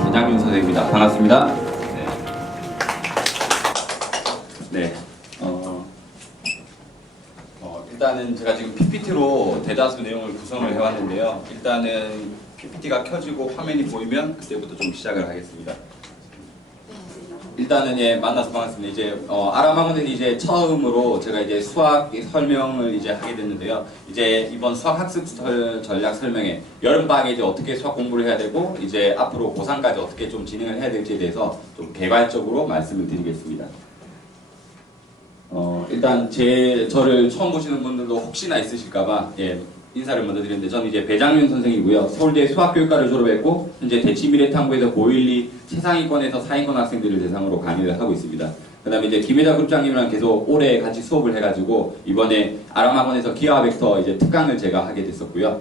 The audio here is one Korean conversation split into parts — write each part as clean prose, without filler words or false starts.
배장윤 선생입니다. 반갑습니다. 네. 일단은 제가 지금 PPT로 대다수 내용을 구성을 해왔는데요. 일단은 PPT가 켜지고 화면이 보이면 그때부터 좀 시작을 하겠습니다. 일단은 예, 만나서 반갑습니다. 이제 아람학원은 이제 처음으로 제가 이제 수학 설명을 이제 하게 됐는데요. 이제 이번 수학 학습 전략 설명회 여름방학에 이제 어떻게 수학 공부를 해야 되고 이제 앞으로 고3까지 어떻게 좀 진행을 해야 될지에 대해서 좀 개괄적으로 말씀을 드리겠습니다. 일단 저를 처음 보시는 분들도 혹시나 있으실까봐 예, 인사를 먼저 드리는데 저는 이제 배장윤 선생이고요. 서울대 수학교육과를 졸업했고 현재 대치미래탐구에서 고1, 2 최상위권에서 상위권 학생들을 대상으로 강의를 하고 있습니다. 그 다음에 이제 김혜자 grup장님이랑 계속 올해 같이 수업을 해가지고 이번에 아람학원에서 기하 벡터 이제 특강을 제가 하게 됐었고요.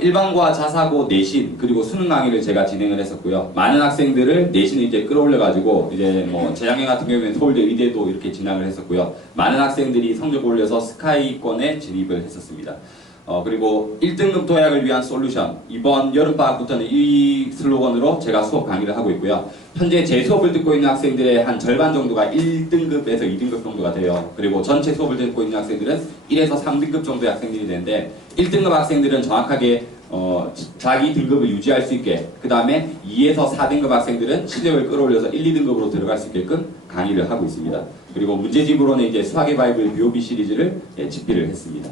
일반과 자사고 내신 그리고 수능 강의를 제가 진행을 했었고요. 많은 학생들을 내신을 이제 끌어올려가지고 이제 뭐 재작년 같은 경우에는 서울대 의대도 이렇게 진학을 했었고요. 많은 학생들이 성적을 올려서 스카이권에 진입을 했었습니다. 그리고 1등급 도약을 위한 솔루션 이번 여름방학부터는 이 슬로건으로 제가 수업 강의를 하고 있고요. 현재 제 수업을 듣고 있는 학생들의 한 절반 정도가 1등급에서 2등급 정도가 돼요. 그리고 전체 수업을 듣고 있는 학생들은 1에서 3등급 정도의 학생들이 되는데 1등급 학생들은 정확하게 자기 등급을 유지할 수 있게 그 다음에 2에서 4등급 학생들은 실력을 끌어올려서 1, 2등급으로 들어갈 수 있게끔 강의를 하고 있습니다. 그리고 문제집으로는 이제 수학의 바이블 BOB 시리즈를 집필을 했습니다.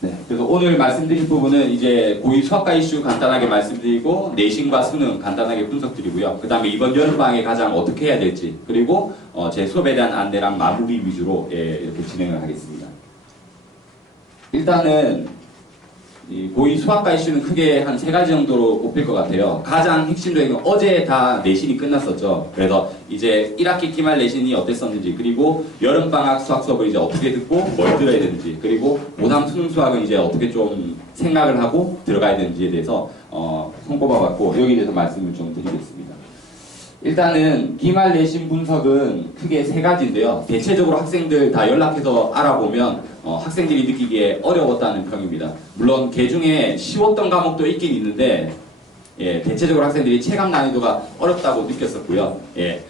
네, 그래서 오늘 말씀드릴 부분은 이제 고2 수학과 이슈 간단하게 말씀드리고 내신과 수능 간단하게 분석드리고요. 그 다음에 이번 여름방학에 가장 어떻게 해야 될지 그리고 제 수업에 대한 안내랑 마무리 위주로 이렇게 진행을 하겠습니다. 일단은 이 고2 수학과 이슈는 크게 한 3가지 정도로 꼽힐 것 같아요. 가장 핵심적인 건 어제 다 내신이 끝났었죠. 그래서 이제 1학기 기말 내신이 어땠었는지 그리고 여름방학 수학 수업을 이제 어떻게 듣고 뭘 들어야 되는지 그리고 고3 수능 수학은 이제 어떻게 좀 생각을 하고 들어가야 되는지에 대해서 손꼽아봤고 여기에 대해서 말씀을 좀 드리겠습니다. 일단은 기말 내신 분석은 크게 3가지인데요. 대체적으로 학생들 다 연락해서 알아보면 학생들이 느끼기에 어려웠다는 평입니다. 물론 그 중에 쉬웠던 과목도 있긴 있는데 예, 대체적으로 학생들이 체감 난이도가 어렵다고 느꼈었고요. 예,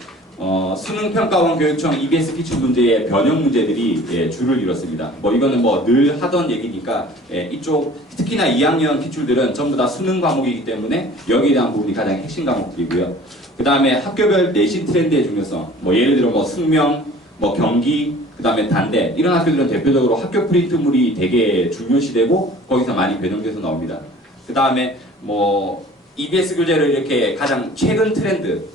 수능평가원 교육청 EBS 기출 문제의 변형 문제들이 줄을 이뤘습니다. 뭐 이거는 뭐 늘 하던 얘기니까 이쪽 특히나 2학년 기출들은 전부 다 수능 과목이기 때문에 여기에 대한 부분이 가장 핵심 과목들이고요. 그 다음에 학교별 내신 트렌드의 중요성, 뭐 예를 들어 뭐 숙명, 뭐 경기, 그 다음에 단대 이런 학교들은 대표적으로 학교 프린트물이 되게 중요시되고 거기서 많이 변형돼서 나옵니다. 그 다음에 뭐 EBS 교재를 이렇게 가장 최근 트렌드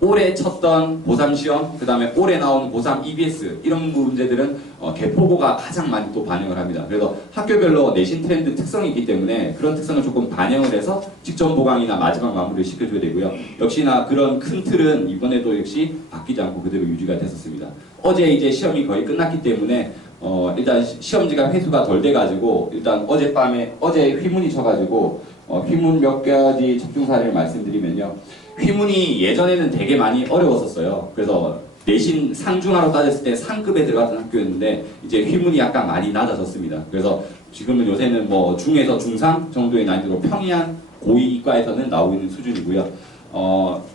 올해 쳤던 고3 시험, 그 다음에 올해 나온 고3 EBS 이런 문제들은 개포고가 가장 많이 또 반영을 합니다. 그래서 학교별로 내신 트렌드 특성이 있기 때문에 그런 특성을 조금 반영을 해서 직전 보강이나 마지막 마무리를 시켜줘야 되고요. 역시나 그런 큰 틀은 이번에도 역시 바뀌지 않고 그대로 유지가 됐었습니다. 어제 이제 시험이 거의 끝났기 때문에 일단 시험지가 회수가 덜 돼가지고 일단 어제 휘문이 쳐가지고 휘문 몇 가지 적중 사례를 말씀드리면요. 휘문이 예전에는 되게 많이 어려웠었어요. 그래서 내신 상중하로 따졌을 때 상급에 들어갔던 학교였는데 이제 휘문이 약간 많이 낮아졌습니다. 그래서 지금은 요새는 뭐 중에서 중상 정도의 난이도로 평이한 고2 이과에서는 나오고 있는 수준이고요.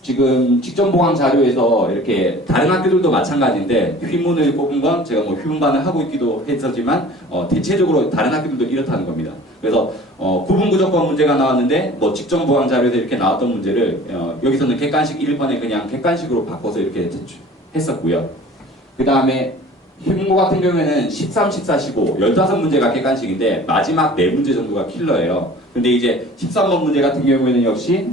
지금 직전 보강 자료에서 이렇게 다른 학교들도 마찬가지인데 휘문을 뽑은 건 제가 뭐 휘문반을 하고 있기도 했었지만 대체적으로 다른 학교들도 이렇다는 겁니다. 그래서 구분 구조권 문제가 나왔는데 뭐 직전 보강 자료에서 이렇게 나왔던 문제를 여기서는 객관식 1번에 그냥 객관식으로 바꿔서 이렇게 했었고요. 그 다음에 휘문고 같은 경우에는 13, 14, 15, 15문제가 객관식인데 마지막 4문제 정도가 킬러예요. 근데 이제 13번 문제 같은 경우에는 역시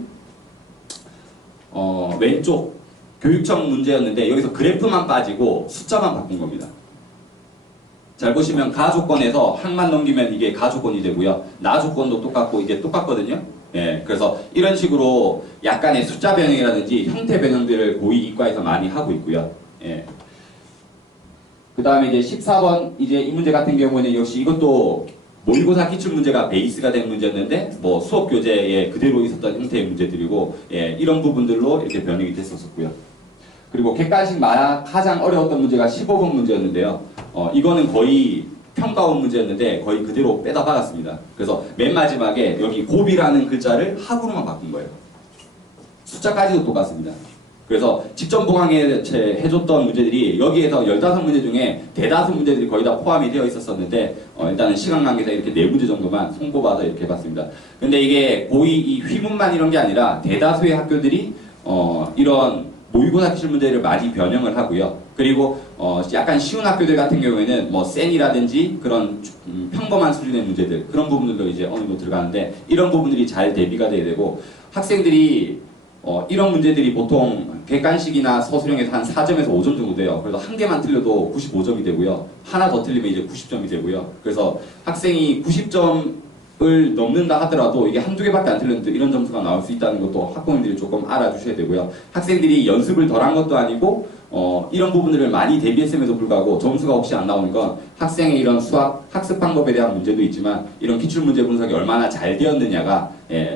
왼쪽 교육청 문제였는데 여기서 그래프만 빠지고 숫자만 바꾼 겁니다. 잘 보시면 가조건에서 항만 넘기면 이게 가조건이 되고요. 나조건도 똑같고 이게 똑같거든요. 예, 그래서 이런 식으로 약간의 숫자 변형이라든지 형태 변형들을 고2 이과에서 많이 하고 있고요. 예. 그 다음에 이제 14번 이제 이 문제 같은 경우에는 역시 이것도 모의고사 기출 문제가 베이스가 된 문제였는데 뭐 수업 교재에 그대로 있었던 형태의 문제들이고 예, 이런 부분들로 이렇게 변형이 됐었고요. 그리고 객관식 가장 어려웠던 문제가 15번 문제였는데요. 이거는 거의 평가원 문제였는데 거의 그대로 빼다 박았습니다. 그래서 맨 마지막에 여기 곱이라는 글자를 합으로만 바꾼 거예요. 숫자까지도 똑같습니다. 그래서 직접 보강해줬던 문제들이 여기에서 15문제 중에 대다수 문제들이 거의 다 포함이 되어 있었었는데 일단은 시간 관계상 이렇게 4문제 정도만 손꼽아서 이렇게 해봤습니다. 근데 이게 고의 이 휘문만 이런 게 아니라 대다수의 학교들이 이런 모의고사 기출 문제를 많이 변형을 하고요. 그리고 약간 쉬운 학교들 같은 경우에는 뭐 센이라든지 그런 평범한 수준의 문제들 그런 부분들도 이제 어느 정도 들어가는데 이런 부분들이 잘 대비가 돼야 되고 학생들이 이런 문제들이 보통 객관식이나 서술형에서 한 4점에서 5점 정도 돼요. 그래서 한 개만 틀려도 95점이 되고요. 하나 더 틀리면 이제 90점이 되고요. 그래서 학생이 90점을 넘는다 하더라도 이게 한두 개밖에 안 틀렸는데 이런 점수가 나올 수 있다는 것도 학부모님들이 조금 알아주셔야 되고요. 학생들이 연습을 덜 한 것도 아니고 이런 부분들을 많이 대비했음에도 불구하고 점수가 혹시 안 나오는 건 학생의 이런 수학 학습 방법에 대한 문제도 있지만 이런 기출 문제 분석이 얼마나 잘 되었느냐가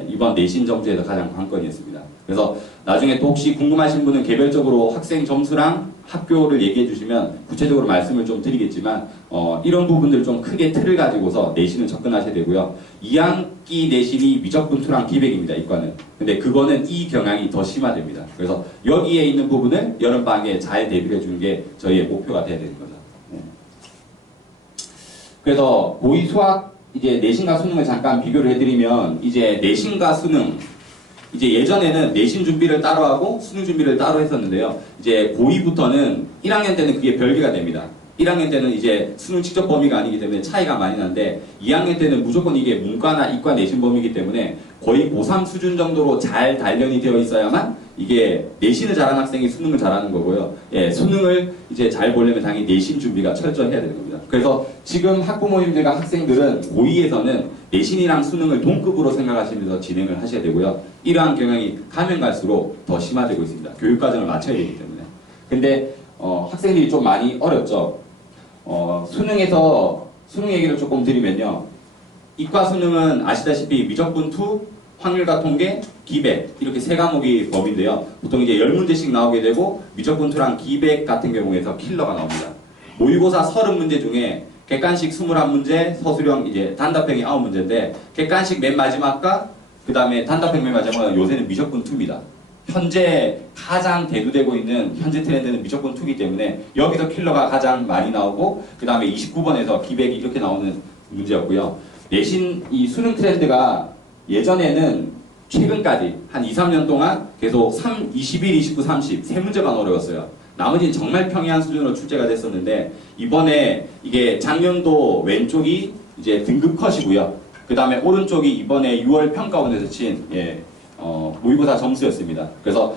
이번 내신 점수에서 가장 관건이었습니다. 그래서 나중에 또 혹시 궁금하신 분은 개별적으로 학생 점수랑 학교를 얘기해 주시면 구체적으로 말씀을 좀 드리겠지만 이런 부분들 좀 크게 틀을 가지고서 내신을 접근하셔야 되고요. 2학기 내신이 미적분투랑 기백입니다. 이과는. 근데 그거는 이 경향이 더 심화됩니다. 그래서 여기에 있는 부분을 여름방학에 잘 대비해 주는 게 저희의 목표가 돼야 되는 거죠. 네. 그래서 고의 수학 이제 내신과 수능을 잠깐 비교를 해드리면 이제 내신과 수능 이제 예전에는 내신 준비를 따로 하고 수능 준비를 따로 했었는데요. 이제 고2부터는 1학년 때는 그게 별개가 됩니다. 1학년 때는 이제 수능 직접 범위가 아니기 때문에 차이가 많이 나는데 2학년 때는 무조건 이게 문과나 이과 내신 범위이기 때문에 거의 고3 수준 정도로 잘 단련이 되어 있어야만 이게 내신을 잘하는 학생이 수능을 잘하는 거고요. 예, 수능을 이제 잘 보려면 당연히 내신 준비가 철저히 해야 되는 겁니다. 그래서 지금 학부모님들과 학생들은 고2에서는 내신이랑 수능을 동급으로 생각하시면서 진행을 하셔야 되고요. 이러한 경향이 가면 갈수록 더 심화되고 있습니다. 교육과정을 맞춰야 되기 때문에. 근데 학생들이 좀 많이 어렵죠. 수능 얘기를 조금 드리면요. 이과 수능은 아시다시피 미적분투, 확률과 통계, 기백 이렇게 세 과목이 범위인데요. 보통 이제 10문제씩 나오게 되고 미적분투랑 기백 같은 경우에서 킬러가 나옵니다. 모의고사 30문제 중에 객관식 21문제, 서술형 이제 단답형이 9문제인데 객관식 맨 마지막과 그 다음에 단답형 맨 마지막은 요새는 미적분투입니다. 현재 가장 대두되고 있는 현재 트렌드는 미적분투이기 때문에 여기서 킬러가 가장 많이 나오고 그 다음에 29번에서 기백이 이렇게 나오는 문제였고요. 내신 이 수능 트렌드가 예전에는 최근까지 한 2, 3년 동안 계속 21, 29, 30 세 문제만 어려웠어요. 나머지는 정말 평이한 수준으로 출제가 됐었는데 이번에 이게 작년도 왼쪽이 이제 등급 컷이고요. 그 다음에 오른쪽이 이번에 6월 평가원에서 친 모의고사 점수였습니다. 그래서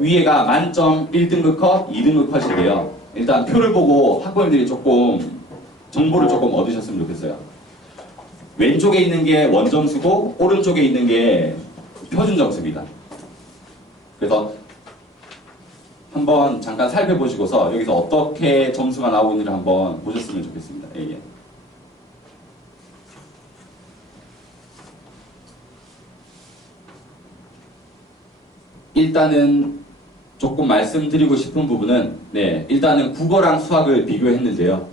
위에가 만점 1등급 컷, 2등급 컷인데요. 일단 표를 보고 학부모님들이 조금 정보를 조금 얻으셨으면 좋겠어요. 왼쪽에 있는 게 원점수고 오른쪽에 있는 게 표준점수입니다. 그래서 한번 잠깐 살펴보시고서 여기서 어떻게 점수가 나오고 있는지 한번 보셨으면 좋겠습니다. 예. 일단은 조금 말씀드리고 싶은 부분은 일단은 국어랑 수학을 비교했는데요.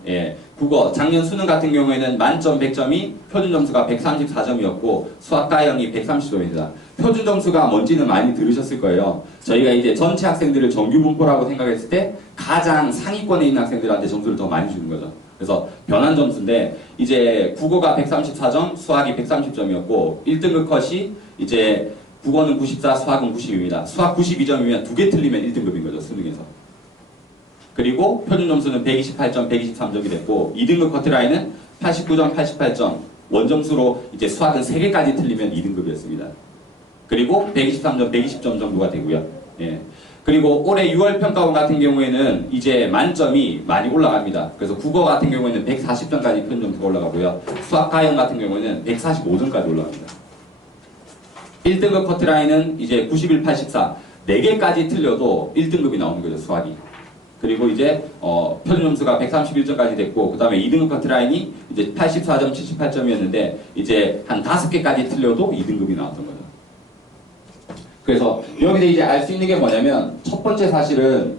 국어 작년 수능 같은 경우에는 만점 100점이 표준 점수가 134점이었고 수학과형이 130점입니다. 표준 점수가 뭔지는 많이 들으셨을 거예요. 저희가 이제 전체 학생들을 정규 분포라고 생각했을 때 가장 상위권에 있는 학생들한테 점수를 더 많이 주는 거죠. 그래서 변환 점수인데 이제 국어가 134점, 수학이 130점이었고 1등급 컷이 이제 국어는 94, 수학은 90입니다. 수학 92점이면 2개 틀리면 1등급인 거죠, 수능에서. 그리고 표준 점수는 128점, 123점이 됐고 2등급 커트라인은 89점, 88점. 원점수로 이제 수학은 3개까지 틀리면 2등급이었습니다. 그리고 123점, 120점 정도가 되고요. 그리고 올해 6월 평가원 같은 경우에는 이제 만점이 많이 올라갑니다. 그래서 국어 같은 경우에는 140점까지 표준 점수가 올라가고요. 수학 가형 같은 경우에는 145점까지 올라갑니다. 1등급 커트라인은 이제 91, 84 4개까지 틀려도 1등급이 나오는 거죠, 수학이. 그리고 이제 표준 점수가 131점까지 됐고 그 다음에 2등급 커트라인이 이제 84점, 78점이었는데 이제 한 5개까지 틀려도 2등급이 나왔던 거죠. 그래서 여기서 이제 알 수 있는 게 뭐냐면 첫 번째 사실은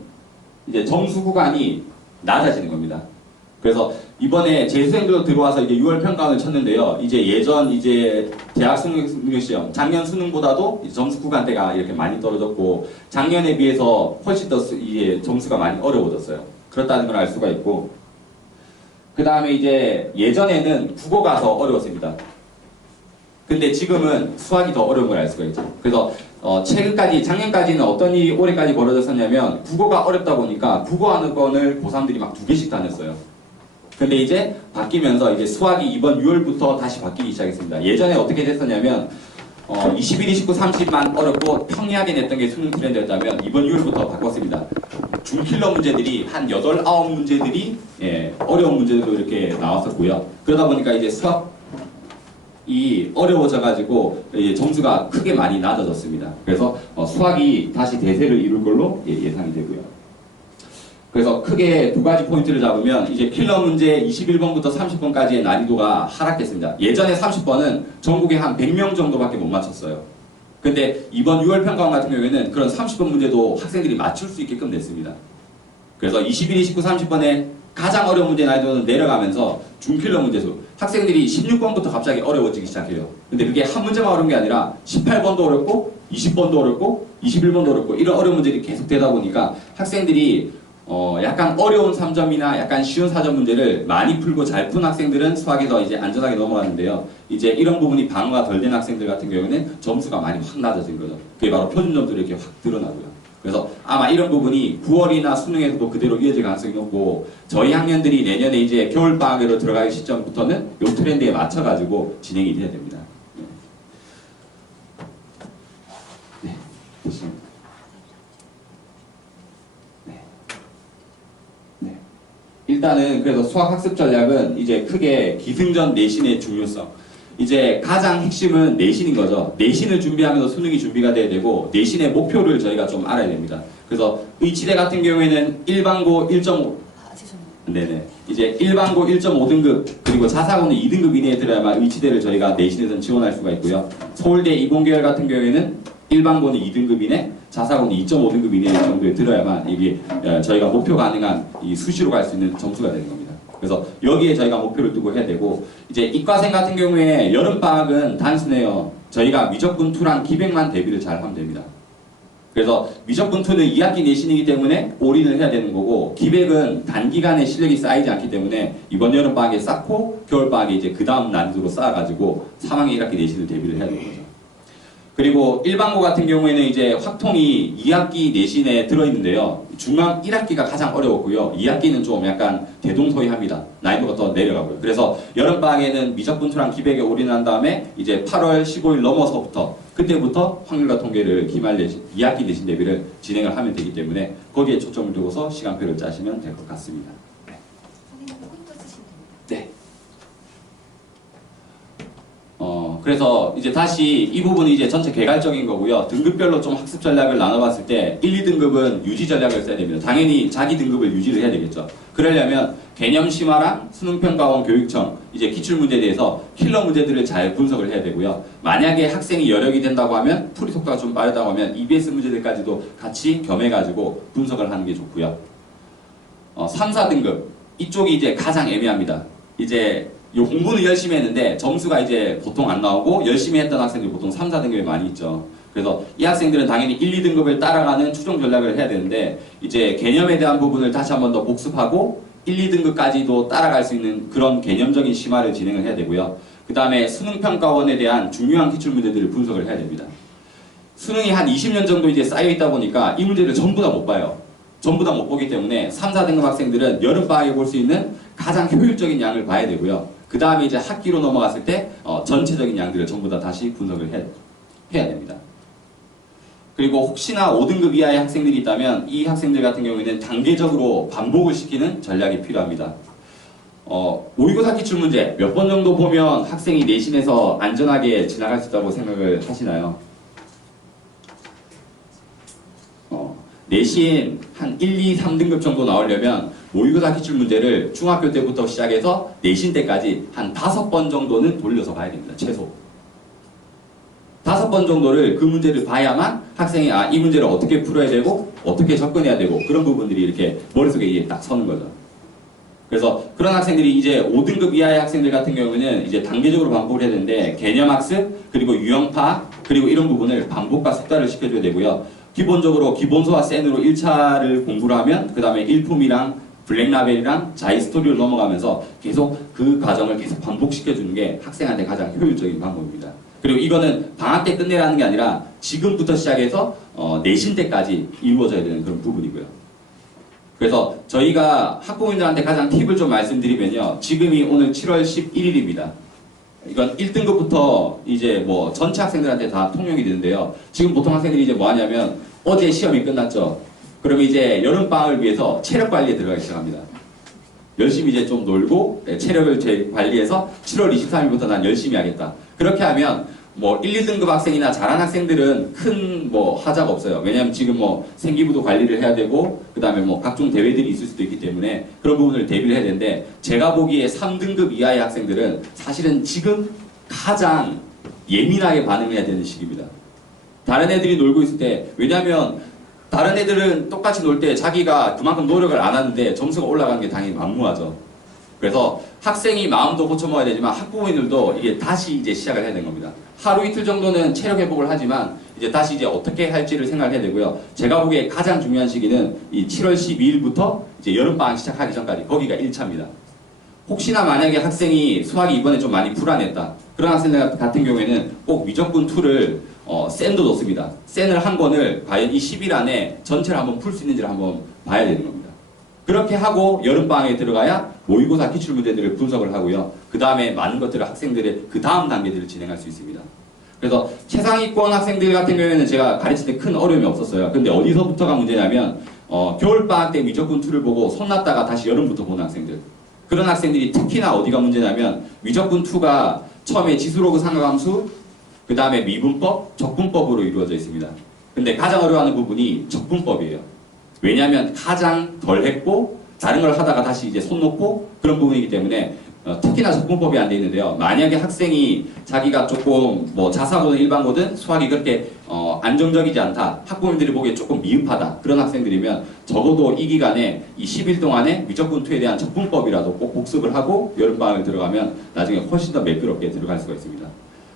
이제 점수 구간이 낮아지는 겁니다. 그래서 이번에 재수생들도 들어와서 이제 6월 평가원을 쳤는데요. 이제 예전 이제 대학 수능 시험 작년 수능보다도 점수 구간대가 이렇게 많이 떨어졌고 작년에 비해서 훨씬 더 이제 점수가 많이 어려워졌어요. 그렇다는 걸 알 수가 있고 그 다음에 이제 예전에는 국어가 더 어려웠습니다. 근데 지금은 수학이 더 어려운 걸 알 수가 있죠. 그래서 최근까지 작년까지는 어떤 일이 올해까지 벌어졌었냐면 국어가 어렵다 보니까 국어 하는 건을 고3들이 막 2개씩 다녔어요. 근데 이제 바뀌면서 이제 수학이 이번 6월부터 다시 바뀌기 시작했습니다. 예전에 어떻게 됐었냐면 21, 29, 30만 어렵고 평이하게 냈던 게 수능 트렌드였다면 이번 6월부터 바꿨습니다. 중킬러 문제들이 한 8, 9문제들이 어려운 문제들로 이렇게 나왔었고요. 그러다 보니까 이제 수학이 어려워져가지고 점수가 크게 많이 낮아졌습니다. 그래서 수학이 다시 대세를 이룰 걸로 예상이 되고요. 그래서 크게 두 가지 포인트를 잡으면 이제 킬러 문제 21번부터 30번까지의 난이도가 하락됐습니다. 예전에 30번은 전국에 한 100명 정도밖에 못 맞췄어요. 근데 이번 6월 평가원 같은 경우에는 그런 30번 문제도 학생들이 맞출 수 있게끔 됐습니다. 그래서 21, 29, 30번에 가장 어려운 문제 난이도는 내려가면서 중킬러 문제수 학생들이 16번부터 갑자기 어려워지기 시작해요. 근데 그게 한 문제만 어려운 게 아니라 18번도 어렵고 20번도 어렵고 21번도 어렵고 이런 어려운 문제들이 계속 되다 보니까 학생들이 약간 어려운 3점이나 약간 쉬운 4점 문제를 많이 풀고 잘 푼 학생들은 수학에서 이제 안전하게 넘어가는데요. 이제 이런 부분이 방어가 덜 된 학생들 같은 경우에는 점수가 많이 확 낮아진 거죠. 그게 바로 표준 점수로 이렇게 확 드러나고요. 그래서 아마 이런 부분이 9월이나 수능에서도 그대로 이어질 가능성이 높고 저희 학년들이 내년에 이제 겨울방학으로 들어가기 시점부터는 이 트렌드에 맞춰가지고 진행이 돼야 됩니다. 네, 됐습니다. 일단은 그래서 수학 학습 전략은 이제 크게 기승전 내신의 중요성. 이제 가장 핵심은 내신인 거죠. 내신을 준비하면서 수능이 준비가 돼야 되고 내신의 목표를 저희가 좀 알아야 됩니다. 그래서 의치대 같은 경우에는 일반고 1.5 네네. 이제 일반고 1.5등급 그리고 자사고는 2등급 이내에 들어야만 의치대를 저희가 내신에서는 지원할 수가 있고요. 서울대 이공계열 같은 경우에는 일반고는 2등급 이내, 자사고는 2.5등급 이내 정도에 들어야만 이게 저희가 목표 가능한 이 수시로 갈 수 있는 점수가 되는 겁니다. 그래서 여기에 저희가 목표를 두고 해야 되고 이제 이과생 같은 경우에 여름방학은 단순해요. 저희가 미적분2랑 기백만 대비를 잘 하면 됩니다. 그래서 미적분2는 2학기 내신이기 때문에 올인을 해야 되는 거고 기백은 단기간에 실력이 쌓이지 않기 때문에 이번 여름방학에 쌓고 겨울방학에 이제 그 다음 난이도로 쌓아가지고 3학기 1학기 내신을 대비를 해야 되는 거죠. 그리고 일반고 같은 경우에는 이제 확통이 2학기 내신에 들어있는데요. 중앙 1학기가 가장 어려웠고요. 2학기는 좀 약간 대동소이합니다. 난이도가 더 내려가고요. 그래서 여름방학에는 미적분투랑 기백에 올인한 다음에 이제 8월 15일 넘어서부터 그때부터 확률과 통계를 기말 내신, 2학기 내신 대비를 진행을 하면 되기 때문에 거기에 초점을 두고서 시간표를 짜시면 될 것 같습니다. 네. 그래서 이제 다시 이 부분이 이제 전체 개괄적인 거고요. 등급별로 좀 학습 전략을 나눠봤을 때 1, 2등급은 유지 전략을 써야 됩니다. 당연히 자기 등급을 유지를 해야 되겠죠. 그러려면 개념 심화랑 수능평가원 교육청 이제 기출문제에 대해서 킬러 문제들을 잘 분석을 해야 되고요. 만약에 학생이 여력이 된다고 하면 풀이 속도가 좀 빠르다고 하면 EBS 문제들까지도 같이 겸해가지고 분석을 하는 게 좋고요. 3, 4등급 이쪽이 이제 가장 애매합니다. 이제 요 공부는 열심히 했는데 점수가 이제 보통 안 나오고 열심히 했던 학생들이 보통 3, 4등급에 많이 있죠. 그래서 이 학생들은 당연히 1, 2등급을 따라가는 추종 전략을 해야 되는데 이제 개념에 대한 부분을 다시 한 번 더 복습하고 1, 2등급까지도 따라갈 수 있는 그런 개념적인 심화를 진행을 해야 되고요. 그 다음에 수능평가원에 대한 중요한 기출문제들을 분석을 해야 됩니다. 수능이 한 20년 정도 이제 쌓여있다 보니까 이 문제를 전부 다 못 봐요. 전부 다 못 보기 때문에 3, 4등급 학생들은 여름방학에 볼 수 있는 가장 효율적인 양을 봐야 되고요. 그 다음에 이제 학기로 넘어갔을 때 전체적인 양들을 전부 다 다시 분석을 해야 됩니다. 그리고 혹시나 5등급 이하의 학생들이 있다면 이 학생들 같은 경우에는 단계적으로 반복을 시키는 전략이 필요합니다. 모의고사 기출 문제 몇 번 정도 보면 학생이 내신에서 안전하게 지나갈 수 있다고 생각을 하시나요? 내신 한 1, 2, 3등급 정도 나오려면 모의고사 기출 문제를 중학교 때부터 시작해서 내신 때까지 한 5번 정도는 돌려서 봐야 됩니다. 최소. 5번 정도를 그 문제를 봐야만 학생이 이 문제를 어떻게 풀어야 되고 어떻게 접근해야 되고 그런 부분들이 이렇게 머릿속에 이제 딱 서는 거죠. 그래서 그런 학생들이 이제 5등급 이하의 학생들 같은 경우는 이제 단계적으로 반복을 해야 되는데 개념학습 그리고 유형파악 그리고 이런 부분을 반복과 숙달을 시켜줘야 되고요. 기본적으로 기본서와 센으로 1차를 공부를 하면 그 다음에 일품이랑 블랙라벨이랑 자이스토리로 넘어가면서 계속 그 과정을 계속 반복시켜주는 게 학생한테 가장 효율적인 방법입니다. 그리고 이거는 방학 때 끝내라는 게 아니라 지금부터 시작해서 내신 때까지 이루어져야 되는 그런 부분이고요. 그래서 저희가 학부모님들한테 가장 팁을 좀 말씀드리면요. 지금이 오늘 7월 11일입니다. 이건 1등급부터 이제 뭐 전체 학생들한테 다 통용이 되는데요. 지금 보통 학생들이 이제 뭐 하냐면 어제 시험이 끝났죠. 그럼 이제 여름방학을 위해서 체력 관리에 들어가기 시작합니다. 열심히 이제 좀 놀고 체력을 관리해서 7월 23일부터 난 열심히 하겠다. 그렇게 하면 뭐 1, 2등급 학생이나 잘한 학생들은 큰 뭐 하자가 없어요. 왜냐하면 지금 뭐 생기부도 관리를 해야 되고 그 다음에 뭐 각종 대회들이 있을 수도 있기 때문에 그런 부분을 대비를 해야 되는데 제가 보기에 3등급 이하의 학생들은 사실은 지금 가장 예민하게 반응해야 되는 시기입니다. 다른 애들이 놀고 있을 때 왜냐하면 다른 애들은 똑같이 놀 때 자기가 그만큼 노력을 안 하는데 점수가 올라가는 게 당연히 만무하죠. 그래서 학생이 마음도 고쳐먹어야 되지만 학부모님들도 이게 다시 이제 시작을 해야 되는 겁니다. 하루 이틀 정도는 체력 회복을 하지만 이제 다시 이제 어떻게 할지를 생각해야 되고요. 제가 보기에 가장 중요한 시기는 이 7월 12일부터 이제 여름방학 시작하기 전까지 거기가 1차입니다. 혹시나 만약에 학생이 수학이 이번에 좀 많이 불안했다. 그런 학생들 같은 경우에는 꼭 위적분 2를 센도 넣습니다. 센을 한 권을 과연 이 10일 안에 전체를 한번 풀 수 있는지를 한번 봐야 되는 겁니다. 그렇게 하고 여름방학에 들어가야 모의고사 기출문제들을 분석을 하고요. 그 다음에 많은 것들을 학생들의 그 다음 단계들을 진행할 수 있습니다. 그래서 최상위권 학생들 같은 경우에는 제가 가르칠 때 큰 어려움이 없었어요. 근데 어디서부터가 문제냐면 겨울방학 때 위적분 2를 보고 손놨다가 다시 여름부터 보는 학생들. 그런 학생들이 특히나 어디가 문제냐면 위적분 2가 처음에 지수로그 삼각함수 그 다음에 미분법, 적분법으로 이루어져 있습니다. 근데 가장 어려워하는 부분이 적분법이에요. 왜냐하면 가장 덜 했고 다른 걸 하다가 다시 이제 손 놓고 그런 부분이기 때문에 특히나 적분법이 안 돼 있는데요. 만약에 학생이 자기가 조금 뭐 자사고든 일반고든 수학이 그렇게 안정적이지 않다. 학부모님들이 보기에 조금 미흡하다. 그런 학생들이면 적어도 이 기간에 이 10일 동안에 위적분 2에 대한 적분법이라도 꼭 복습을 하고 여름방학을 들어가면 나중에 훨씬 더 매끄럽게 들어갈 수가 있습니다.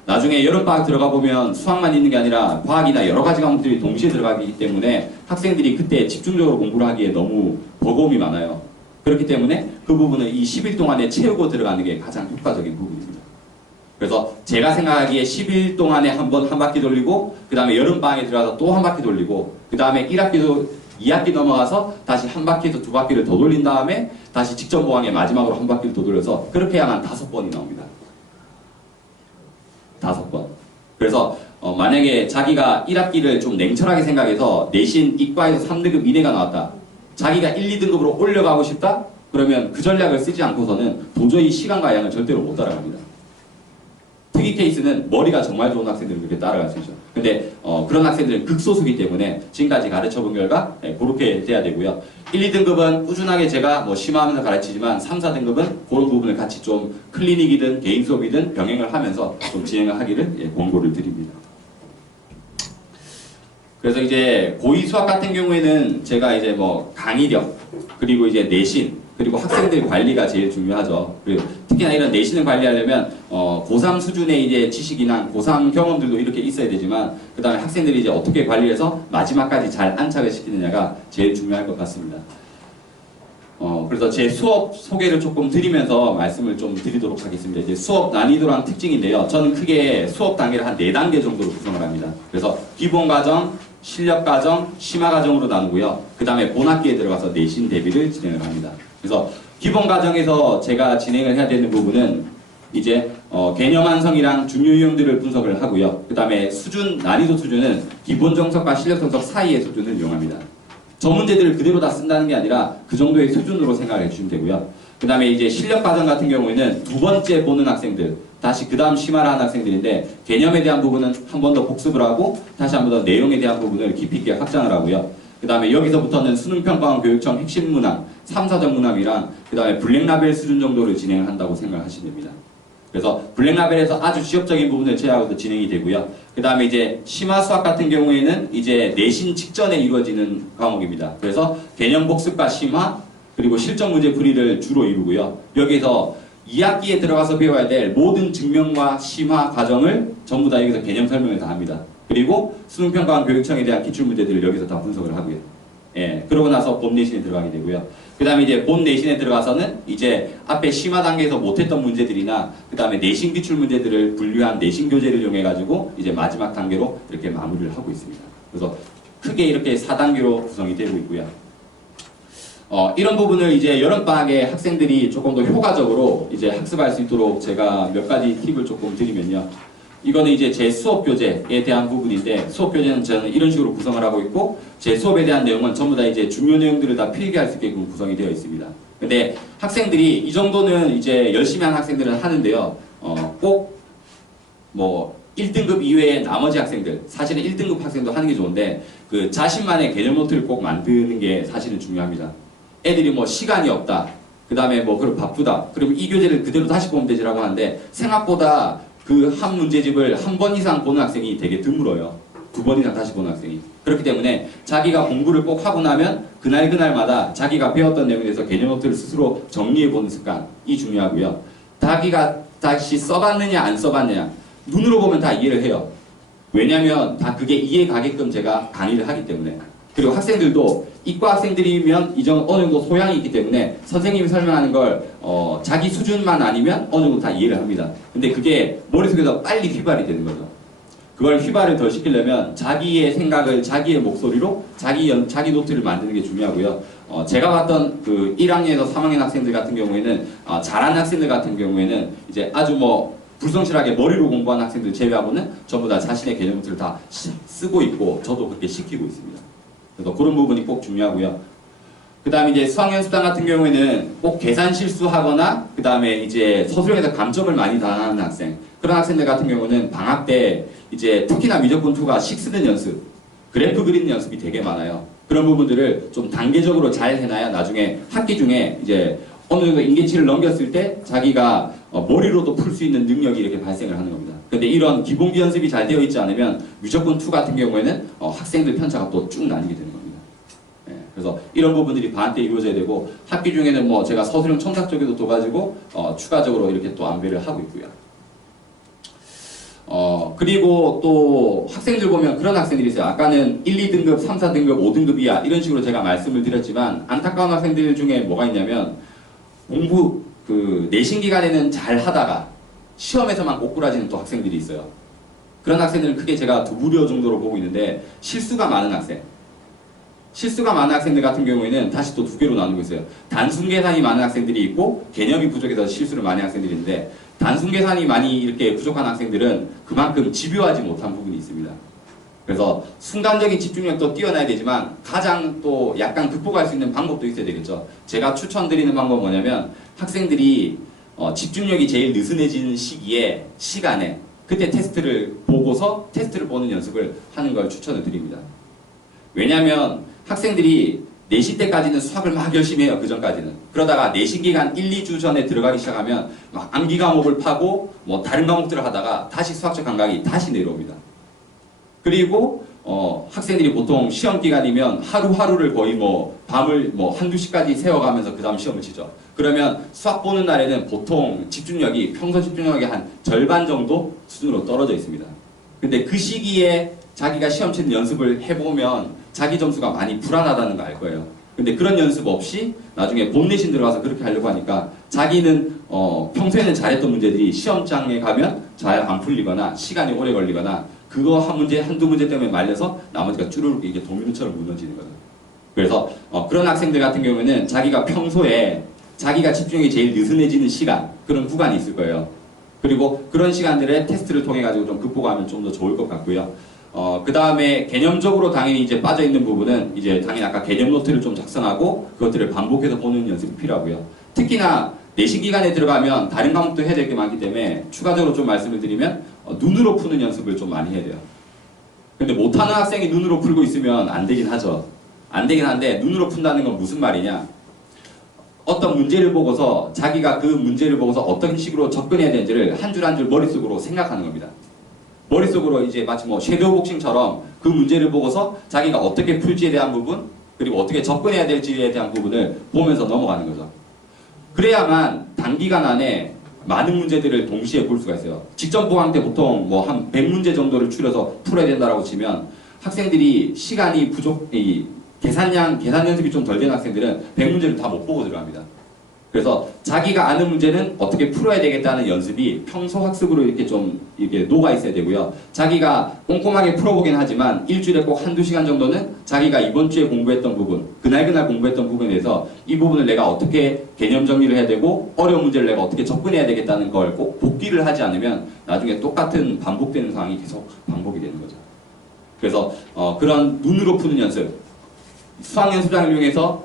나중에 여름방학 들어가 보면 수학만 있는 게 아니라 과학이나 여러 가지 과목들이 동시에 들어가기 때문에 학생들이 그때 집중적으로 공부를 하기에 너무 버거움이 많아요. 그렇기 때문에 그 부분은 이 10일 동안에 채우고 들어가는 게 가장 효과적인 부분입니다. 그래서 제가 생각하기에 10일 동안에 한 바퀴 돌리고 그 다음에 여름방학에 들어가서 또 한 바퀴 돌리고 그 다음에 1학기도 2학기 넘어가서 다시 한 바퀴에서 2바퀴를 더 돌린 다음에 다시 직전보강의 마지막으로 한 바퀴를 더 돌려서 그렇게 해야만 5번이 나옵니다. 5번. 그래서 만약에 자기가 1학기를 좀 냉철하게 생각해서 내신 이과에서 3등급 이내가 나왔다. 자기가 1, 2등급으로 올려가고 싶다? 그러면 그 전략을 쓰지 않고서는 도저히 시간과 양을 절대로 못 따라갑니다. 특이 케이스는 머리가 정말 좋은 학생들은 그렇게 따라갈 수 있죠. 근데 그런 학생들은 극소수기 때문에 지금까지 가르쳐본 결과 그렇게 돼야 되고요. 1, 2등급은 꾸준하게 제가 뭐 심화하면서 가르치지만 3, 4등급은 그런 부분을 같이 좀 클리닉이든 개인 수업이든 병행을 하면서 좀 진행을 하기를 권고를 드립니다. 그래서 이제 고2 수학 같은 경우에는 제가 이제 뭐 강의력 그리고 이제 내신 그리고 학생들 관리가 제일 중요하죠. 그리고 특히나 이런 내신을 관리하려면 고3 수준의 이제 지식이나 고3 경험들도 이렇게 있어야 되지만 그 다음에 학생들이 이제 어떻게 관리해서 마지막까지 잘 안착을 시키느냐가 제일 중요할 것 같습니다. 그래서 제 수업 소개를 조금 드리면서 말씀을 좀 드리도록 하겠습니다. 이제 수업 난이도랑 특징인데요. 저는 크게 수업 단계를 한 4단계 정도로 구성을 합니다. 그래서 기본 과정, 실력 과정, 심화 과정으로 나누고요. 그 다음에 본학기에 들어가서 내신 대비를 진행을 합니다. 그래서 기본 과정에서 제가 진행을 해야 되는 부분은 이제 개념 완성이랑 중요 유형들을 분석을 하고요. 그 다음에 수준, 난이도 수준은 기본 정석과 실력 정석 사이의 수준을 이용합니다. 저 문제들을 그대로 다 쓴다는 게 아니라 그 정도의 수준으로 생각을 해주시면 되고요. 그 다음에 이제 실력 과정 같은 경우에는 2번째 보는 학생들, 다시 그 다음 심화를 하는 학생들인데 개념에 대한 부분은 한 번 더 복습을 하고 다시 한 번 더 내용에 대한 부분을 깊이 있게 확장을 하고요. 그 다음에 여기서부터는 수능평가원 교육청 핵심 문항, 3, 4점 문항이랑 그 다음에 블랙라벨 수준 정도를 진행한다고 생각하시면 됩니다. 그래서 블랙라벨에서 아주 취업적인 부분을 제외하고도 진행이 되고요. 그 다음에 이제 심화 수학 같은 경우에는 이제 내신 직전에 이루어지는 과목입니다. 그래서 개념 복습과 심화 그리고 실전 문제 풀이를 주로 이루고요. 여기서 2학기에 들어가서 배워야 될 모든 증명과 심화 과정을 전부 다 여기서 개념 설명을 다 합니다. 그리고 수능평가원 교육청에 대한 기출문제들을 여기서 다 분석을 하고요. 예, 그러고 나서 본 내신에 들어가게 되고요. 그 다음에 이제 본 내신에 들어가서는 이제 앞에 심화 단계에서 못했던 문제들이나 그 다음에 내신 기출 문제들을 분류한 내신 교재를 이용해가지고 이제 마지막 단계로 이렇게 마무리를 하고 있습니다. 그래서 크게 이렇게 4단계로 구성이 되고 있고요. 이런 부분을 이제 여름방학에 학생들이 조금 더 효과적으로 이제 학습할 수 있도록 제가 몇 가지 팁을 조금 드리면요. 이거는 이제 제 수업 교재에 대한 부분인데 수업 교재는 저는 이런 식으로 구성을 하고 있고 제 수업에 대한 내용은 전부 다 이제 중요 내용들을 다 필기할 수 있게끔 구성이 되어 있습니다. 근데 학생들이 이 정도는 이제 열심히 하는 학생들은 하는데요. 꼭 뭐 1등급 이외의 나머지 학생들, 사실은 1등급 학생도 하는 게 좋은데 그 자신만의 개념 노트를 꼭 만드는 게 사실은 중요합니다. 애들이 뭐 시간이 없다. 그 다음에 뭐 그럼 바쁘다. 그리고 이 교재를 그대로 다시 보면 되지라고 하는데 생각보다 그 한 문제집을 한 번 이상 보는 학생이 되게 드물어요. 2번 이상 다시 보는 학생이. 그렇기 때문에 자기가 공부를 꼭 하고 나면 그날마다 자기가 배웠던 내용에 대해서 개념 노트를 스스로 정리해보는 습관이 중요하고요. 자기가 다시 써봤느냐 안 써봤느냐 눈으로 보면 다 이해를 해요. 왜냐면 다 그게 이해 가게끔 제가 강의를 하기 때문에. 그리고 학생들도 이과 학생들이면 어느 정도 소양이 있기 때문에 선생님이 설명하는 걸 자기 수준만 아니면 어느 정도 다 이해를 합니다. 근데 그게 머릿속에서 빨리 휘발이 되는 거죠. 그걸 휘발을 더 시키려면 자기의 생각을 자기의 목소리로 자기 노트를 만드는 게 중요하고요. 제가 봤던 그 1학년에서 3학년 학생들 같은 경우에는 잘하는 학생들 같은 경우에는 이제 아주 뭐 불성실하게 머리로 공부하는 학생들 제외하고는 전부 다 자신의 개념 노트를 다 쓰고 있고 저도 그렇게 시키고 있습니다. 그래서 그런 부분이 꼭 중요하고요. 그 다음에 이제 수학연습단 같은 경우에는 꼭 계산 실수하거나 그 다음에 이제 서술형에서 감점을 많이 당하는 학생 그런 학생들 같은 경우는 방학 때 이제 특히나 미적분 2가 식 쓰는 연습 그래프 그리는 연습이 되게 많아요. 그런 부분들을 좀 단계적으로 잘 해놔야 나중에 학기 중에 이제 어느 정도 인계치를 넘겼을 때 자기가 머리로도 풀 수 있는 능력이 이렇게 발생을 하는 겁니다. 근데 이런 기본기 연습이 잘 되어 있지 않으면 미적분 2 같은 경우에는 학생들 편차가 또 쭉 나뉘게 되는 겁니다. 예, 그래서 이런 부분들이 방학 때 이루어져야 되고 학기 중에는 뭐 제가 서술형 첨삭 쪽에도 또 가지고 추가적으로 이렇게 또 안배를 하고 있고요. 그리고 또 학생들 보면 그런 학생들이 있어요. 아까는 1, 2등급, 3, 4등급, 5등급이야 이런 식으로 제가 말씀을 드렸지만 안타까운 학생들 중에 뭐가 있냐면 공부 그 내신 기간에는 잘 하다가 시험에서만 꼬꾸라지는 또 학생들이 있어요. 그런 학생들은 크게 제가 두 부류 정도로 보고 있는데 실수가 많은 학생. 실수가 많은 학생들 같은 경우에는 다시 또 두 개로 나누고 있어요. 단순 계산이 많은 학생들이 있고 개념이 부족해서 실수를 많이 하는 학생들이 있는데 단순 계산이 많이 이렇게 부족한 학생들은 그만큼 집요하지 못한 부분이 있습니다. 그래서 순간적인 집중력도 뛰어나야 되지만 가장 또 약간 극복할 수 있는 방법도 있어야 되겠죠. 제가 추천드리는 방법은 뭐냐면 학생들이 집중력이 제일 느슨해지는 시간에 그때 테스트를 보고서 테스트를 보는 연습을 하는 걸 추천을 드립니다. 왜냐하면 학생들이 내신 때까지는 수학을 막 열심히 해요. 그 전까지는. 그러다가 내신 기간 1, 2주 전에 들어가기 시작하면 막 암기 과목을 파고 뭐 다른 과목들을 하다가 다시 수학적 감각이 다시 내려옵니다. 그리고 학생들이 보통 시험 기간이면 하루하루를 거의 뭐 밤을 뭐 한두 시까지 세워가면서 그 다음 시험을 치죠. 그러면 수학 보는 날에는 보통 집중력이 평소 집중력의 한 절반 정도 수준으로 떨어져 있습니다. 근데 그 시기에 자기가 시험 치는 연습을 해보면 자기 점수가 많이 불안하다는 거 알 거예요. 근데 그런 연습 없이 나중에 본 내신 들어가서 그렇게 하려고 하니까 자기는 평소에는 잘했던 문제들이 시험장에 가면 잘 안 풀리거나 시간이 오래 걸리거나 그거 한 문제, 한두 문제 때문에 말려서 나머지가 쭈르륵 이게 도미노처럼 무너지는 거죠. 그래서 그런 학생들 같은 경우에는 자기가 평소에 자기가 집중력이 제일 느슨해지는 시간, 그런 구간이 있을 거예요. 그리고 그런 시간들에 테스트를 통해 가지고 좀 극복하면 좀 더 좋을 것 같고요. 그 다음에 개념적으로 당연히 이제 빠져있는 부분은 이제 당연히 아까 개념 노트를 좀 작성하고 그것들을 반복해서 보는 연습이 필요하고요. 특히나 내신 기간에 들어가면 다른 과목도 해야 될 게 많기 때문에 추가적으로 좀 말씀을 드리면 눈으로 푸는 연습을 좀 많이 해야 돼요. 근데 못하는 학생이 눈으로 풀고 있으면 안 되긴 하죠. 안 되긴 한데 눈으로 푼다는 건 무슨 말이냐? 어떤 문제를 보고서 자기가 그 문제를 보고서 어떤 식으로 접근해야 되는지를 한 줄 한 줄 머릿속으로 생각하는 겁니다. 머릿속으로 이제 마치 뭐 섀도우 복싱처럼 그 문제를 보고서 자기가 어떻게 풀지에 대한 부분, 그리고 어떻게 접근해야 될지에 대한 부분을 보면서 넘어가는 거죠. 그래야만 단기간 안에 많은 문제들을 동시에 볼 수가 있어요. 직전 보강 때 보통 뭐 한 100문제 정도를 추려서 풀어야 된다라고 치면 학생들이 시간이 계산 연습이 좀 덜 된 학생들은 100문제를 다 못 보고 들어갑니다. 그래서 자기가 아는 문제는 어떻게 풀어야 되겠다는 연습이 평소 학습으로 이렇게 좀 이렇게 녹아 있어야 되고요. 자기가 꼼꼼하게 풀어보긴 하지만 일주일에 꼭 한두 시간 정도는 자기가 이번 주에 공부했던 부분, 그날 공부했던 부분에 대해서 이 부분을 내가 어떻게 개념 정리를 해야 되고 어려운 문제를 내가 어떻게 접근해야 되겠다는 걸 꼭 복기를 하지 않으면 나중에 똑같은 반복되는 상황이 계속 반복이 되는 거죠. 그래서 그런 눈으로 푸는 연습, 수학연습장을 이용해서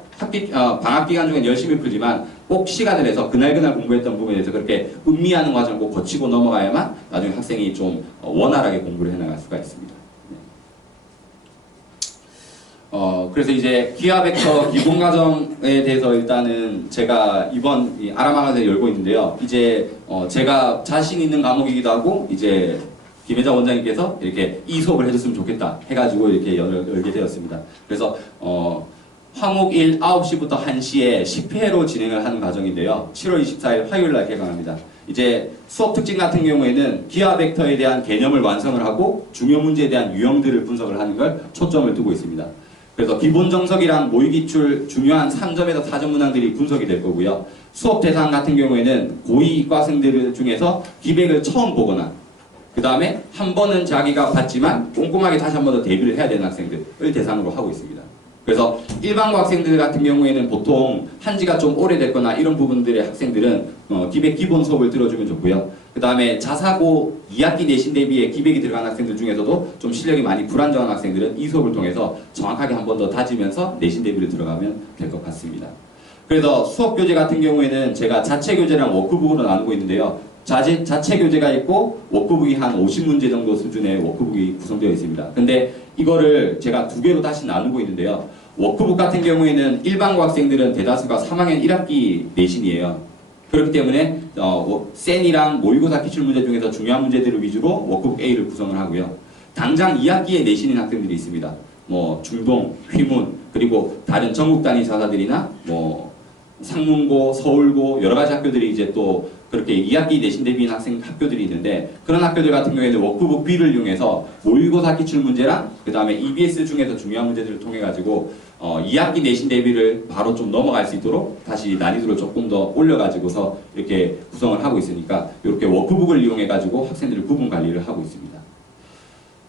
방학 기간 중엔 열심히 풀지만 꼭 시간을 내서 그날 공부했던 부분에 대해서 그렇게 음미하는 과정을 꼭 거치고 넘어가야만 나중에 학생이 좀 원활하게 공부를 해나갈 수가 있습니다. 그래서 이제 기하 벡터 기본 과정에 대해서 일단은 제가 이번 아람학원에서 열고 있는데요. 이제 제가 자신 있는 과목이기도 하고 이제 김혜자 원장님께서 이렇게 이 수업을 해줬으면 좋겠다 해가지고 이렇게 열게 되었습니다. 그래서 화목 1 9시부터 1시에 10회로 진행을 하는 과정인데요. 7월 24일 화요일날 개강합니다. 이제 수업 특징 같은 경우에는 기하 벡터에 대한 개념을 완성을 하고 중요 문제에 대한 유형들을 분석을 하는 걸 초점을 두고 있습니다. 그래서 기본 정석이랑 모의기출 중요한 3점에서 4점 문항들이 분석이 될 거고요. 수업 대상 같은 경우에는 고2 이과생들 중에서 기백을 처음 보거나 그 다음에 한 번은 자기가 봤지만 꼼꼼하게 다시 한 번 더 대비를 해야 되는 학생들을 대상으로 하고 있습니다. 그래서 일반고 학생들 같은 경우에는 보통 한지가 좀 오래됐거나 이런 부분들의 학생들은 기백 기본 수업을 들어주면 좋고요. 그 다음에 자사고 2학기 내신 대비에 기백이 들어간 학생들 중에서도 좀 실력이 많이 불안정한 학생들은 이 수업을 통해서 정확하게 한 번 더 다지면서 내신 대비를 들어가면 될 것 같습니다. 그래서 수업 교재 같은 경우에는 제가 자체 교재랑 워크북으로 나누고 있는데요. 자체 교재가 있고 워크북이 한 50문제 정도 수준의 워크북이 구성되어 있습니다. 근데 이거를 제가 두 개로 다시 나누고 있는데요. 워크북 같은 경우에는 일반고 학생들은 대다수가 3학년 1학기 내신이에요. 그렇기 때문에 센이랑 모의고사 기출문제 중에서 중요한 문제들을 위주로 워크북 A를 구성을 하고요. 당장 2학기에 내신인 학생들이 있습니다. 뭐 중동, 휘문, 그리고 다른 전국 단위 자사들이나 뭐 상문고, 서울고 여러 가지 학교들이 이제 또 그렇게 2학기 내신 대비인 학교들이 있는데 그런 학교들 같은 경우에는 워크북 B를 이용해서 모의고사 기출 문제랑 그 다음에 EBS 중에서 중요한 문제들을 통해 가지고 2학기 내신 대비를 바로 좀 넘어갈 수 있도록 다시 난이도를 조금 더 올려가지고서 이렇게 구성을 하고 있으니까 이렇게 워크북을 이용해 가지고 학생들을 구분 관리를 하고 있습니다.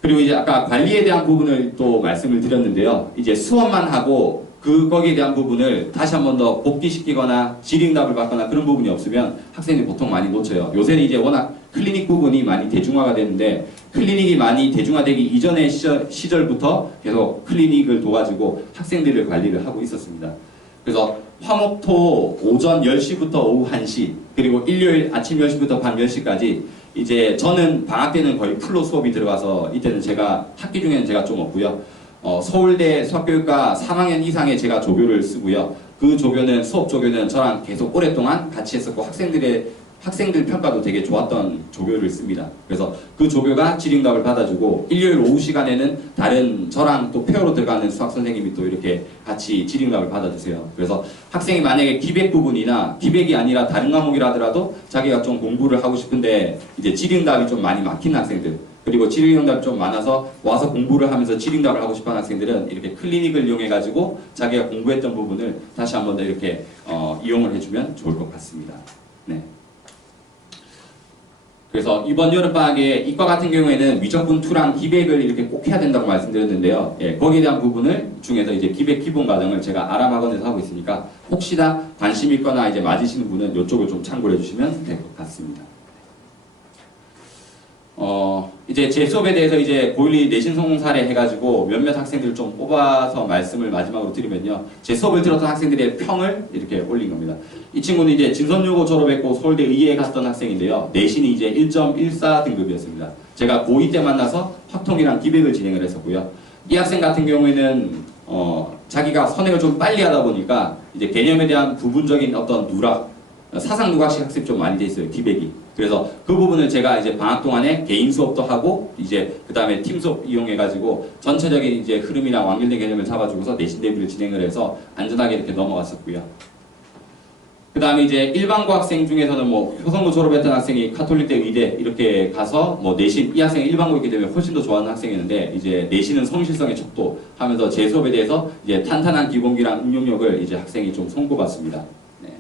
그리고 이제 아까 관리에 대한 부분을 또 말씀을 드렸는데요. 이제 수업만 하고 거기에 대한 부분을 다시 한 번 더 복기시키거나 질의응답을 받거나 그런 부분이 없으면 학생들이 보통 많이 놓쳐요. 요새는 이제 워낙 클리닉 부분이 많이 대중화가 되는데 클리닉이 많이 대중화되기 이전의 시절부터 계속 클리닉을 둬가지고 학생들을 관리를 하고 있었습니다. 그래서 화목토 오전 10시부터 오후 1시 그리고 일요일 아침 10시부터 밤 10시까지 이제 저는 방학 때는 거의 풀로 수업이 들어가서 이때는 제가 학기 중에는 제가 좀 없고요. 서울대 수학교육과 3학년 이상의 제가 조교를 쓰고요. 그 조교는 수업 조교는 저랑 계속 오랫동안 같이 했었고 학생들 평가도 되게 좋았던 조교를 씁니다. 그래서 그 조교가 질의응답을 받아주고 일요일 오후 시간에는 다른 저랑 또 페어로 들어가는 수학 선생님이 또 이렇게 같이 질의응답을 받아주세요. 그래서 학생이 만약에 기백 부분이나 기백이 아니라 다른 과목이라 하더라도 자기가 좀 공부를 하고 싶은데 이제 질의응답이 좀 많이 막힌 학생들 그리고 질의응답이 좀 많아서 와서 공부를 하면서 질의응답을 하고 싶어하는 학생들은 이렇게 클리닉을 이용해가지고 자기가 공부했던 부분을 다시 한 번 더 이렇게 이용을 해주면 좋을 것 같습니다. 네. 그래서 이번 여름방학에 이과 같은 경우에는 위적분 2랑 기백을 이렇게 꼭 해야 된다고 말씀드렸는데요. 예, 거기에 대한 부분을 중에서 이제 기백 기본 과정을 제가 아람학원에서 하고 있으니까 혹시나 관심 있거나 이제 맞으시는 분은 이쪽을 좀 참고해 주시면 될 것 같습니다. 이제 제 수업에 대해서 이제 고1 내신 성공 사례 해가지고 몇몇 학생들 좀 뽑아서 말씀을 마지막으로 드리면요. 제 수업을 들었던 학생들의 평을 이렇게 올린 겁니다. 이 친구는 이제 진선여고 졸업했고 서울대 의예에 갔던 학생인데요. 내신이 이제 1.14 등급이었습니다. 제가 고2 때 만나서 확통이랑 기백을 진행을 했었고요. 이 학생 같은 경우에는 자기가 선행을 좀 빨리 하다 보니까 이제 개념에 대한 부분적인 어떤 누락, 사상 누각식 학습이 좀 많이 돼 있어요. 기백이. 그래서 그 부분을 제가 이제 방학 동안에 개인 수업도 하고 이제 그 다음에 팀 수업 이용해가지고 전체적인 이제 흐름이랑 완결된 개념을 잡아주고서 내신 대비를 진행을 해서 안전하게 이렇게 넘어갔었고요. 그 다음에 이제 일반고 학생 중에서는 뭐 효성고 졸업했던 학생이 카톨릭대 의대 이렇게 가서 뭐 내신, 이 학생이 일반고이기 때문에 훨씬 더 좋아하는 학생이었는데 이제 내신은 성실성의 척도 하면서 제 수업에 대해서 이제 탄탄한 기본기랑 응용력을 이제 학생이 좀 손꼽았습니다. 네.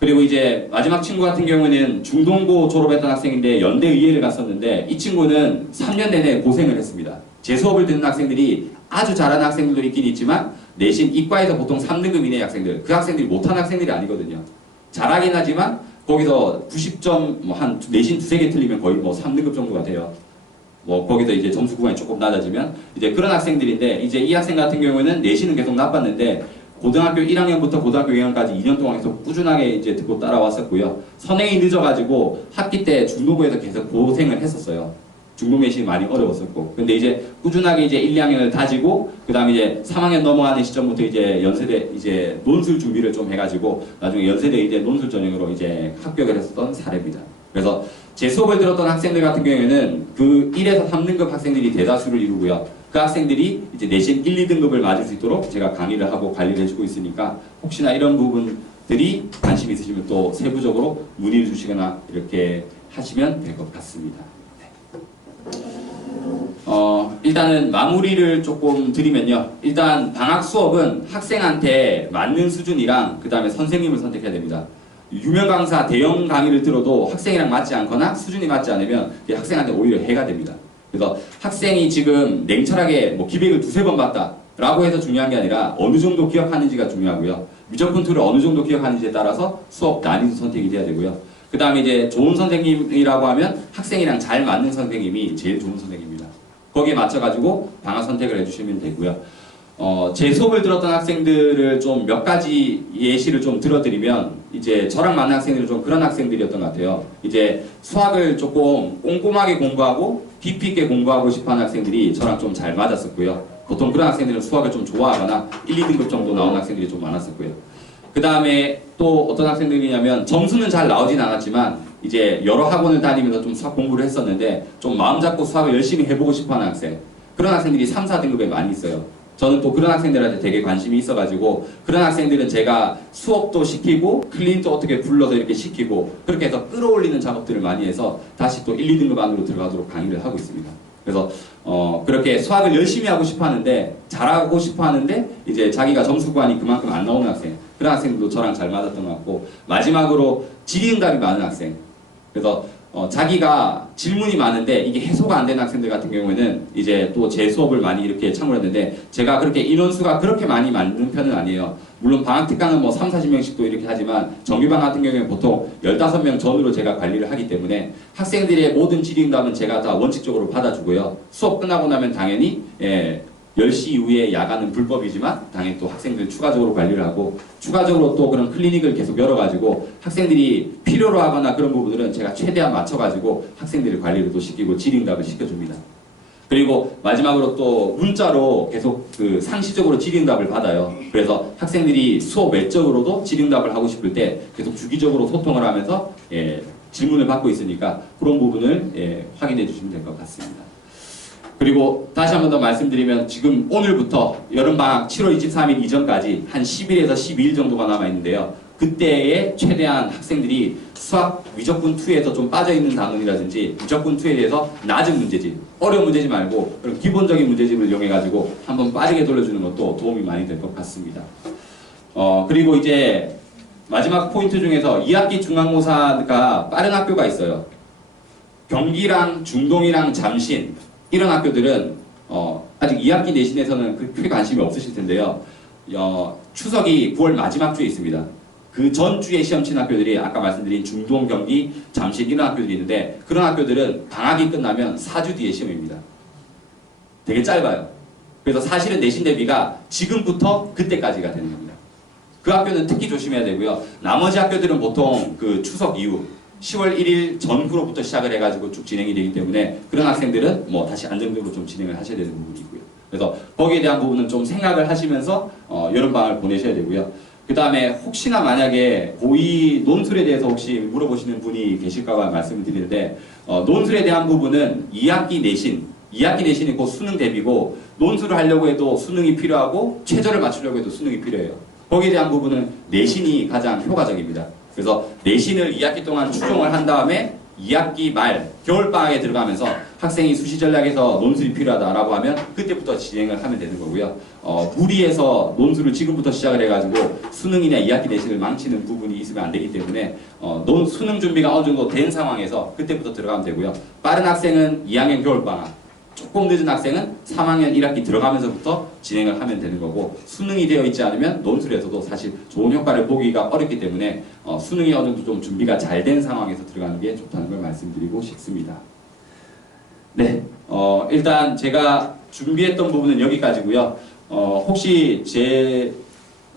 그리고 이제 마지막 친구 같은 경우에는 중동고 졸업했던 학생인데 연대의예를 갔었는데 이 친구는 3년 내내 고생을 했습니다. 제 수업을 듣는 학생들이 아주 잘하는 학생들도 있긴 있지만 내신 이과에서 보통 3등급 이내의 학생들, 그 학생들이 못하는 학생들이 아니거든요. 잘하긴 하지만 거기서 90점 뭐 한 내신 두세 개 틀리면 거의 뭐 3등급 정도가 돼요. 뭐 거기서 이제 점수 구간이 조금 낮아지면 이제 그런 학생들인데 이제 이 학생 같은 경우에는 내신은 계속 나빴는데 고등학교 1학년부터 고등학교 2학년까지 2년 동안 계속 꾸준하게 이제 듣고 따라왔었고요. 선행이 늦어가지고 학기 때 중도부에서 계속 고생을 했었어요. 중국 내신이 많이 어려웠었고. 근데 이제 꾸준하게 이제 1, 2학년을 다지고, 그 다음에 이제 3학년 넘어가는 시점부터 이제 연세대 이제 논술 준비를 좀 해가지고, 나중에 연세대 이제 논술 전형으로 이제 합격을 했었던 사례입니다. 그래서 제 수업을 들었던 학생들 같은 경우에는 그 1에서 3등급 학생들이 대다수를 이루고요. 그 학생들이 이제 내신 1, 2등급을 맞을 수 있도록 제가 강의를 하고 관리를 해주고 있으니까, 혹시나 이런 부분들이 관심 있으시면 또 세부적으로 문의를 주시거나 이렇게 하시면 될 것 같습니다. 일단은 마무리를 조금 드리면요. 일단 방학 수업은 학생한테 맞는 수준이랑 그 다음에 선생님을 선택해야 됩니다. 유명 강사 대형 강의를 들어도 학생이랑 맞지 않거나 수준이 맞지 않으면 학생한테 오히려 해가 됩니다. 그래서 학생이 지금 냉철하게 뭐 기백을 두세 번 봤다 라고 해서 중요한 게 아니라 어느 정도 기억하는지가 중요하고요. 미적분 툴을 어느 정도 기억하는지에 따라서 수업 난이도 선택이 돼야 되고요. 그 다음에 이제 좋은 선생님이라고 하면 학생이랑 잘 맞는 선생님이 제일 좋은 선생님입니다. 거기에 맞춰가지고 방학 선택을 해주시면 되고요. 제 수업을 들었던 학생들을 좀 몇 가지 예시를 좀 들어드리면 이제 저랑 맞는 학생들은 좀 그런 학생들이었던 것 같아요. 이제 수학을 조금 꼼꼼하게 공부하고 깊이 있게 공부하고 싶어하는 학생들이 저랑 좀 잘 맞았었고요. 보통 그런 학생들은 수학을 좀 좋아하거나 1, 2등급 정도 나온 학생들이 좀 많았었고요. 그 다음에 또 어떤 학생들이냐면 점수는 잘 나오진 않았지만 이제 여러 학원을 다니면서 좀 수학 공부를 했었는데 좀 마음 잡고 수학을 열심히 해보고 싶어하는 학생, 그런 학생들이 3, 4등급에 많이 있어요. 저는 또 그런 학생들한테 되게 관심이 있어가지고 그런 학생들은 제가 수업도 시키고 클린도 어떻게 불러서 이렇게 시키고 그렇게 해서 끌어올리는 작업들을 많이 해서 다시 또 1, 2등급 안으로 들어가도록 강의를 하고 있습니다. 그래서 그렇게 수학을 열심히 하고 싶어 하는데 잘하고 싶어 하는데 이제 자기가 점수관이 그만큼 안 나오는 학생, 그런 학생들도 저랑 잘 맞았던 것 같고, 마지막으로 질의응답이 많은 학생, 그래서 자기가 질문이 많은데 이게 해소가 안 되는 학생들 같은 경우에는 이제 또 제 수업을 많이 이렇게 참고했는데 제가 그렇게 인원수가 그렇게 많이 맞는 편은 아니에요. 물론 방학 특강은 뭐 3, 40명씩도 이렇게 하지만 정규방 같은 경우에는 보통 15명 전후로 제가 관리를 하기 때문에 학생들의 모든 질의응답은 제가 다 원칙적으로 받아주고요. 수업 끝나고 나면 당연히 10시 이후에 야간은 불법이지만 당연히 또 학생들 추가적으로 관리를 하고 추가적으로 또 그런 클리닉을 계속 열어가지고 학생들이 필요로 하거나 그런 부분들은 제가 최대한 맞춰가지고 학생들을 관리를 또 시키고 질의응답을 시켜줍니다. 그리고 마지막으로 또 문자로 계속 그 상시적으로 질의응답을 받아요. 그래서 학생들이 수업 외적으로도 질의응답을 하고 싶을 때 계속 주기적으로 소통을 하면서 질문을 받고 있으니까 그런 부분을 확인해 주시면 될 것 같습니다. 그리고 다시 한 번 더 말씀드리면 지금 오늘부터 여름방학 7월 23일 이전까지 한 10일에서 12일 정도가 남아있는데요. 그때에 최대한 학생들이 수학 위적분2에서 좀 빠져있는 단원이라든지 위적분2에 대해서 낮은 문제집, 어려운 문제집 말고 그런 기본적인 문제집을 이용해가지고 한번 빠르게 돌려주는 것도 도움이 많이 될 것 같습니다. 그리고 이제 마지막 포인트 중에서 2학기 중간고사가 빠른 학교가 있어요. 경기랑 중동이랑 잠신 이런 학교들은 아직 2학기 내신에서는 크게 관심이 없으실 텐데요. 추석이 9월 마지막 주에 있습니다. 그 전주에 시험 친 학교들이 아까 말씀드린 중동, 경기, 잠실 이런 학교들이 있는데 그런 학교들은 방학이 끝나면 4주 뒤에 시험입니다. 되게 짧아요. 그래서 사실은 내신 대비가 지금부터 그때까지가 되는 겁니다. 그 학교는 특히 조심해야 되고요. 나머지 학교들은 보통 그 추석 이후 10월 1일 전후로부터 시작을 해가지고 쭉 진행이 되기 때문에 그런 학생들은 뭐 다시 안정적으로 좀 진행을 하셔야 되는 부분이 있고요. 그래서 거기에 대한 부분은 좀 생각을 하시면서 여름방학을 보내셔야 되고요. 그 다음에 혹시나 만약에 고2 논술에 대해서 혹시 물어보시는 분이 계실까봐 말씀을 드리는데 논술에 대한 부분은 2학기 내신이 곧 수능 대비고 논술을 하려고 해도 수능이 필요하고 최저를 맞추려고 해도 수능이 필요해요. 거기에 대한 부분은 내신이 가장 효과적입니다. 그래서 내신을 2학기 동안 추종을 한 다음에 2학기 말 겨울방학에 들어가면서 학생이 수시 전략에서 논술이 필요하다라고 하면 그때부터 진행을 하면 되는 거고요. 무리해서 논술을 지금부터 시작을 해가지고 수능이나 2학기 내신을 망치는 부분이 있으면 안 되기 때문에 수능 준비가 어느 정도 된 상황에서 그때부터 들어가면 되고요. 빠른 학생은 2학년 겨울방학, 조금 늦은 학생은 3학년 1학기 들어가면서부터 진행을 하면 되는 거고 수능이 되어 있지 않으면 논술에서도 사실 좋은 효과를 보기가 어렵기 때문에 수능이 어느 정도 좀 준비가 잘 된 상황에서 들어가는 게 좋다는 걸 말씀드리고 싶습니다. 네, 일단 제가 준비했던 부분은 여기까지고요. 혹시 제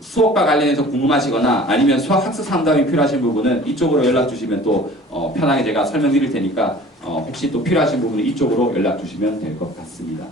수업과 관련해서 궁금하시거나 아니면 수학 학습 상담이 필요하신 부분은 이쪽으로 연락 주시면 또 편하게 제가 설명드릴 테니까 혹시 또 필요하신 부분은 이쪽으로 연락 주시면 될 것 같습니다.